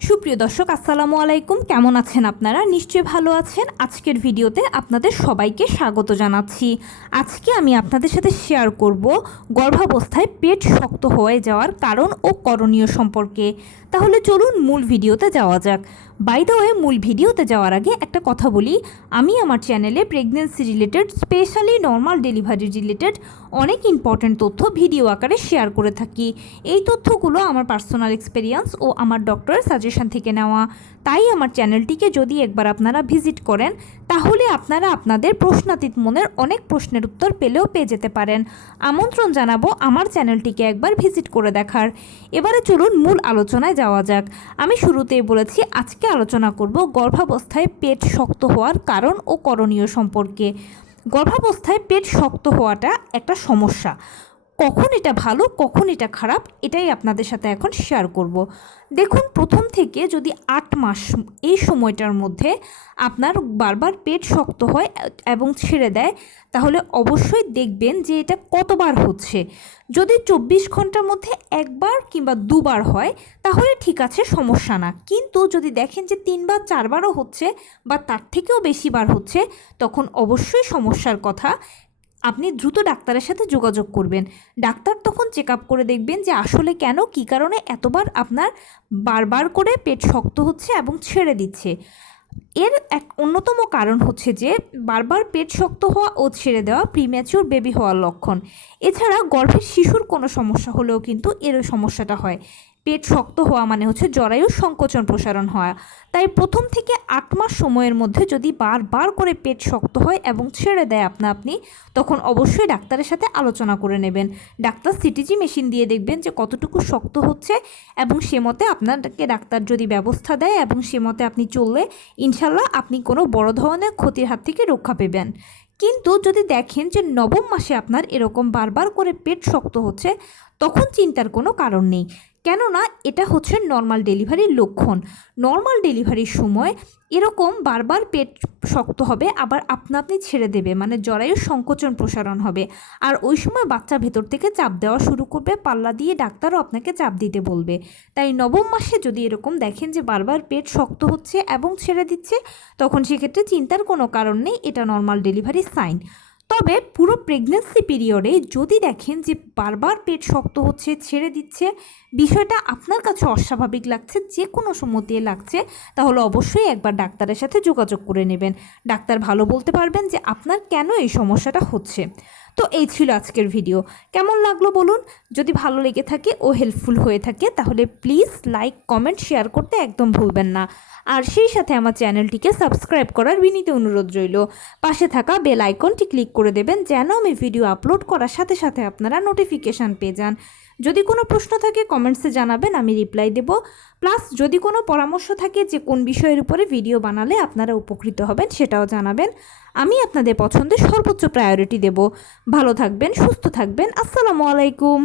সুপ্রিয় দর্শক, আসসালামু আলাইকুম। কেমন আছেন আপনারা? নিশ্চয়ই ভালো আছেন। আজকের ভিডিওতে আপনাদের সবাইকে স্বাগত জানাচ্ছি। আজকে আমি আপনাদের সাথে শেয়ার করব গর্ভাবস্থায় পেট শক্ত হয়ে যাওয়ার কারণ ও করণীয় সম্পর্কে। তাহলে চলুন মূল ভিডিওতে যাওয়া যাক। বাই দ্য ওয়ে, মূল ভিডিওতে যাওয়ার আগে একটা কথা বলি, আমি আমার চ্যানেলে pregnancy related, specially normal delivery related অনেক ইম্পর্ট্যান্ট তথ্য ভিডিও আকারে শেয়ার করে থাকি। এই তথ্যগুলো আমার পার্সোনাল এক্সপেরিয়েন্স ও আমার ডক্টরের সাজেশন থেকে নেওয়া। তাই আমার চ্যানেলটিকে যদি একবার আপনারা ভিজিট করেন, তাহলে আপনারা আপনাদের প্রশ্নাতীত মনের অনেক প্রশ্নের উত্তর পেয়ে যেতে পারেন। আমন্ত্রণ জানাবো আমার চ্যানেলটিকে একবার ভিজিট করে দেখার। এবারে চলুন মূল আলোচনায় যাওয়া যাক। আমি শুরুতেই বলেছি, আজকে আলোচনা করব গর্ভাবস্থায় পেট শক্ত হওয়ার কারণ ও করণীয় সম্পর্কে। গর্ভাবস্থায় পেট শক্ত হওয়াটা একটা সমস্যা। কখন এটা ভালো, কখন এটা খারাপ, এটাই আপনাদের সাথে এখন শেয়ার করব। দেখুন, প্রথম থেকে যদি 8 মাস এই সময়টার মধ্যে আপনার বারবার পেট শক্ত হয় এবং ছেড়ে দেয়, তাহলে অবশ্যই দেখবেন যে এটা কতবার হচ্ছে। যদি 24 ঘন্টার মধ্যে একবার কিংবা দুবার হয়, তাহলে ঠিক আছে, সমস্যা না। কিন্তু যদি দেখেন যে 3 বা 4 বারও হচ্ছে বা তার থেকেও বেশিবার হচ্ছে, তখন অবশ্যই সমস্যার কথা। আপনি দ্রুত ডাক্তারের সাথে যোগাযোগ করবেন। ডাক্তার তখন চেক আপ করে দেখবেন যে আসলে কেন, কী কারণে এতবার আপনার বারবার করে পেট শক্ত হচ্ছে এবং ছেড়ে দিচ্ছে। এর এক অন্যতম কারণ হচ্ছে যে বারবার পেট শক্ত হওয়া ও ছেড়ে দেওয়া প্রিম্যাচিওর বেবি হওয়ার লক্ষণ। এছাড়া গর্ভের শিশুর কোনো সমস্যা হলেও কিন্তু এর সমস্যাটা হয়। পেট শক্ত হওয়া মানে হচ্ছে জরায়ুর সংকোচন প্রসারণ হওয়া। তাই প্রথম থেকে 8 মাস সময়ের মধ্যে যদি বারবার করে পেট শক্ত হয় এবং ছেড়ে দেয় আপনি, তখন অবশ্যই ডাক্তারের সাথে আলোচনা করে নেবেন। ডাক্তার সিটিজি মেশিন দিয়ে দেখবেন যে কতটুকু শক্ত হচ্ছে, এবং সে মতে আপনাকে ডাক্তার যদি ব্যবস্থা দেয় এবং সে মতে আপনি চললে ইনশাল্লাহ আপনি কোনো বড় ধরনের ক্ষতির হাত থেকে রক্ষা পাবেন। কিন্তু যদি দেখেন যে 9ম মাসে আপনার এরকম বারবার করে পেট শক্ত হচ্ছে, তখন চিন্তার কোনো কারণ নেই। কেননা এটা হচ্ছে নর্মাল ডেলিভারির লক্ষণ। নর্মাল ডেলিভারির সময় এরকম বারবার পেট শক্ত হবে, আবার আপনি ছেড়ে দেবে, মানে জরায়ুর সংকোচন প্রসারণ হবে। আর ওই সময় বাচ্চা ভেতর থেকে চাপ দেওয়া শুরু করবে, পাল্লা দিয়ে ডাক্তারও আপনাকে চাপ দিতে বলবে। তাই 9ম মাসে যদি এরকম দেখেন যে বারবার পেট শক্ত হচ্ছে এবং ছেড়ে দিচ্ছে, তখন সেক্ষেত্রে চিন্তার কোনো কারণ নেই, এটা নর্মাল ডেলিভারির সাইন। তবে পুরো প্রেগনেন্সি পিরিয়ডে যদি দেখেন যে বারবার পেট শক্ত হচ্ছে, ছেড়ে দিচ্ছে, বিষয়টা আপনার কাছে অস্বাভাবিক লাগছে, যে কোনো সময় দিয়ে লাগছে, তাহলে অবশ্যই একবার ডাক্তারের সাথে যোগাযোগ করে নেবেন। ডাক্তার ভালো বলতে পারবেন যে আপনার কেন এই সমস্যাটা হচ্ছে। তো এই ছিল আজকের ভিডিও। কেমন লাগলো বলুন? যদি ভালো লেগে থাকে ও হেল্পফুল হয়ে থাকে, তাহলে প্লিজ লাইক, কমেন্ট, শেয়ার করতে একদম ভুলবেন না। আর সেই সাথে আমার চ্যানেলটিকে সাবস্ক্রাইব করার বিনীত অনুরোধ রইল। পাশে থাকা বেল আইকনটি ক্লিক করে দেবেন, যেন আমি ভিডিও আপলোড করার সাথে সাথে আপনারা নোটিফিকেশান পেয়ে যান। যদি কোনো প্রশ্ন থাকে কমেন্টসে জানাবেন, আমি রিপ্লাই দেব। প্লাস যদি কোনো পরামর্শ থাকে যে কোন বিষয়ের উপরে ভিডিও বানালে আপনারা উপকৃত হবেন, সেটাও জানাবেন। আমি আপনাদের পছন্দের সর্বোচ্চ প্রায়োরিটি দেব। ভালো থাকবেন, সুস্থ থাকবেন। আসসালামু আলাইকুম।